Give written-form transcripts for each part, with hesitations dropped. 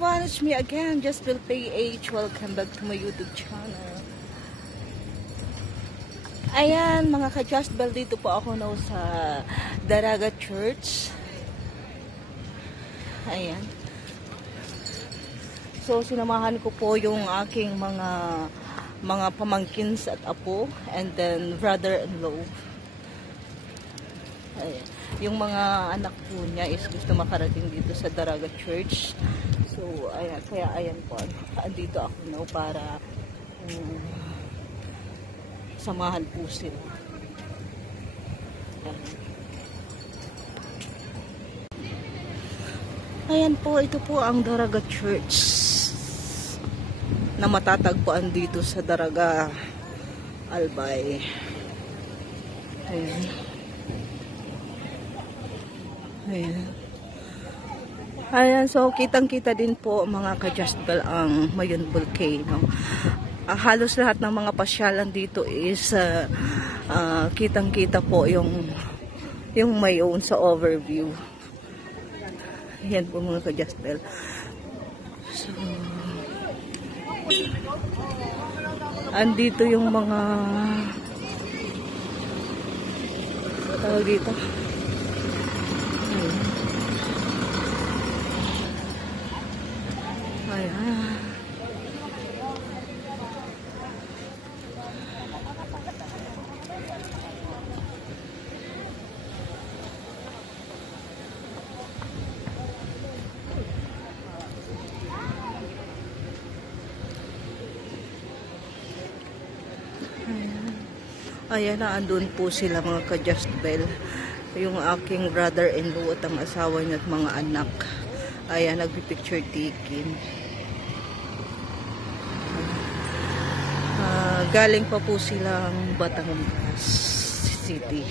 everyone, it's me again, Jasbel PH. Welcome back to my YouTube channel. Ayan, mga ka-Jasbel, dito po ako now sa Daraga Church. Ayan. So, sinamahan ko po yung aking mga pamangkins at apo, and then brother-in-law. Ayan. Yung mga anak po niya is gusto makarating dito sa Daraga Church. So, ayan, kaya ayan po. Andito ako now para samahan po sila. Ayan po, ito po ang Daraga Church na matatagpuan dito sa Daraga, Albay. Ayan. Ayan. Ayan, so kitang-kita din po mga ka-Jasbel ang Mayon Volcano. Halos lahat ng mga pasyalan dito is kitang-kita po yung Mayon sa overview. Ayan po mga ka-Jasbel. So, andito yung mga tawag dito. Ayan. Ayan na, andun po sila mga ka-Jasbel. Yung aking brother-in-law at ang asawa niya at mga anak. Ayan, nagpipicture taking. Galing pa po silang Batangas City.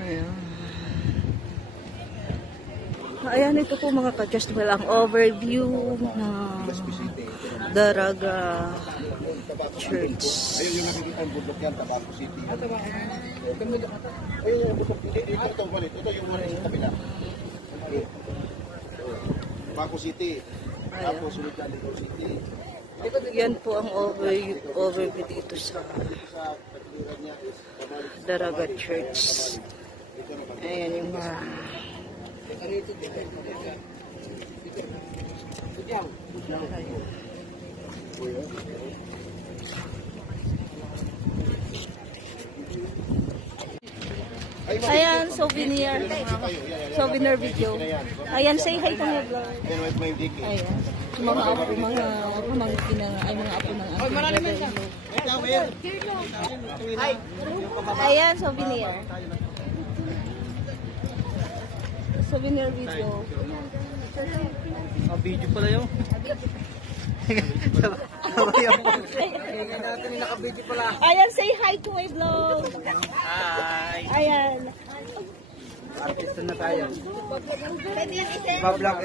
Ayan. Ayan, ito po mga ka-Jasbel ang overview ng Daraga Church. Ayun yung nakikita ang bundok yan, Tabaco City. Ayun yung bundok. Ito ulit. Ito yung mga sa kabila. Tabaco City. Tapos sunod ka Ligaw City. Yan po ang overview dito sa Daraga Church. Ayan yung mga ayan, souvenir video. Ayan, say hi to my vlog. Ayan, mga apo, mga pamangkin na, ay mga apo ng aking brother-in-law. Ayan, souvenir. Souvenir video. Video pala yun. Ayan, say hi to my vlog. Hi! Ayan. Artista na tayo.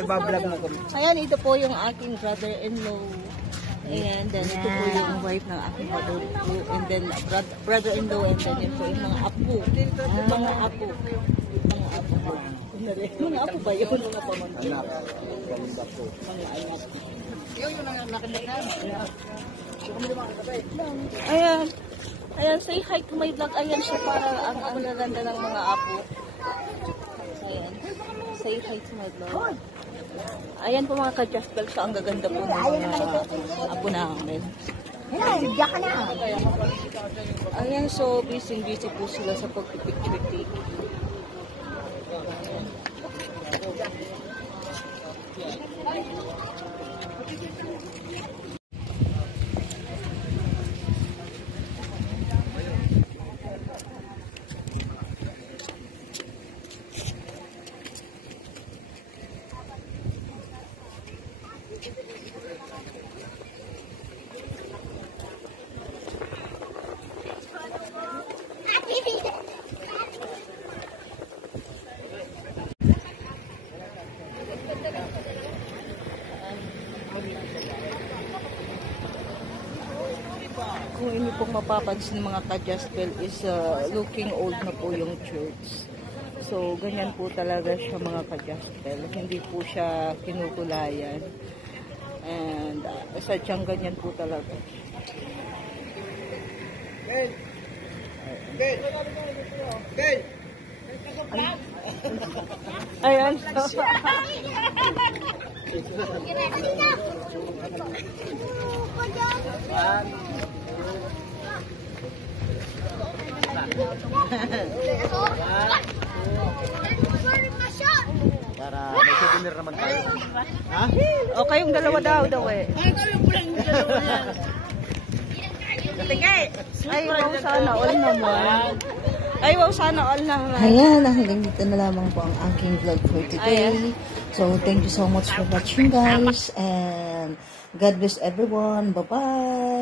Ibablog mo kami. Ayan, ito po yung aking brother-in-law. And then, ito po yung wife ng aking brother-in-law. And then, brother-in-law. And then, ito po yung mga apo. Mga apo. Mga apo ba yun? Mga pamangkin. Mga anak. Ayan. Ayan, say hi to my vlog. Ayan siya para ang gaganda ng mga apo. Ayan. Say hi to my vlog. Ayan po mga ka-Jasbel. So, ang gaganda po ng mga apo namin. Ayan, so busy po sila sa pag-picture taking. Kung inyo pong mapapansin mga ka-Jasbel is looking old na po yung church. So, ganyan po talaga siya mga ka-Jaspel. Hindi po siya kinukulayan. And, sadyang ganyan po talaga. Ayan. Para may souvenir naman tayo. Ha? O, kayong dalawa daw eh. Ay, wow, sana all naman. Ay, wow, sana all naman. Ayan, hanggang dito na lamang po ang aking vlog for today. So, thank you so much for watching guys. And God bless everyone. Bye-bye.